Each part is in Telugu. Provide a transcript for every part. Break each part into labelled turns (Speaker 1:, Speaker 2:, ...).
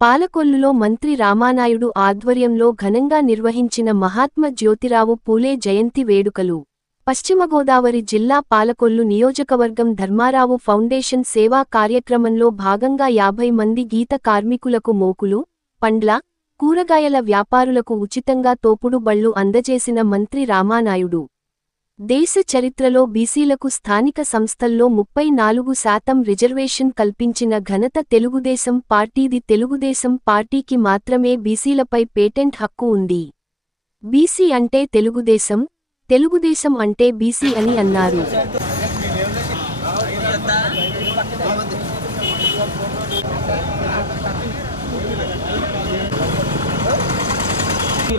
Speaker 1: పాలకొల్లులో మంత్రి రామానాయుడు ఆధ్వర్యంలో ఘనంగా నిర్వహించిన మహాత్మ జ్యోతిరావు పూలే జయంతి వేడుకలు. పశ్చిమ గోదావరి జిల్లా పాలకొల్లు నియోజకవర్గం ధర్మారావు ఫౌండేషన్ సేవా కార్యక్రమంలో భాగంగా యాభై మంది గీత కార్మికులకు మోకులు పండ్ల కూరగాయల వ్యాపారులకు ఉచితంగా తోపుడు బళ్ళు అందజేసిన మంత్రి రామానాయుడు. దేశ చరిత్రలో బీసీలకు స్థానిక సంస్థల్లో ముప్పై నాలుగు శాతం రిజర్వేషన్ కల్పించిన ఘనత తెలుగుదేశం పార్టీది. తెలుగుదేశం పార్టీకి మాత్రమే బీసీలపై పేటెంట్ హక్కు ఉంది. బీసీ అంటే తెలుగుదేశం తెలుగుదేశం అంటే బీసీ అని అన్నారు.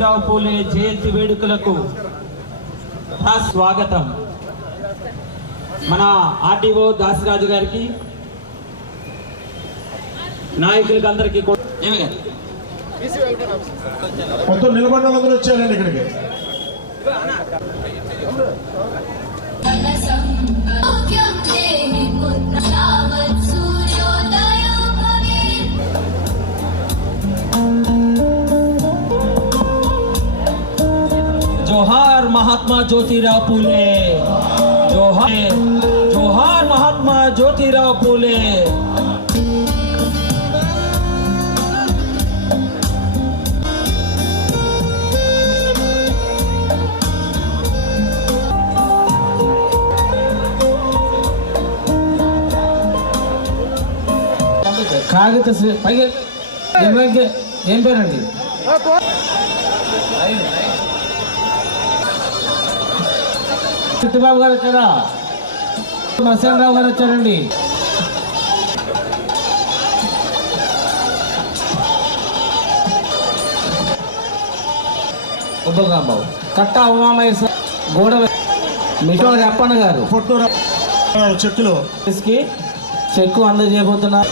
Speaker 2: రావు పూలే జయంతి వేడుకలకు స్వాగతం మన ఆర్టీఓ దాసిరాజు గారికి నాయకులకి అందరికీ?
Speaker 3: మొత్తం నిలబడిన వాళ్ళందరూ వచ్చారండి ఇక్కడికి.
Speaker 4: సౌఖ్యం
Speaker 2: జోహార్ మహాత్మా జ్యోతిరావు పూలే జోహార్ జోహార్ మహాత్మా జ్యోతిరావు పూలే కాగిత శ్రీ- పైకి ఏం పేరు- ఏం పేరండి చిట్టుబాబు గారు వచ్చారా? మత్స్యరావు గారు వచ్చారండి. ఉబ్బగాబాబు. కట్ట ఉమామయ్య సార్ గోడ మిఠో అప్పన్న గారు.
Speaker 3: పొట్టు చెక్కులు
Speaker 2: చెక్కు అందజేయబోతున్నారు.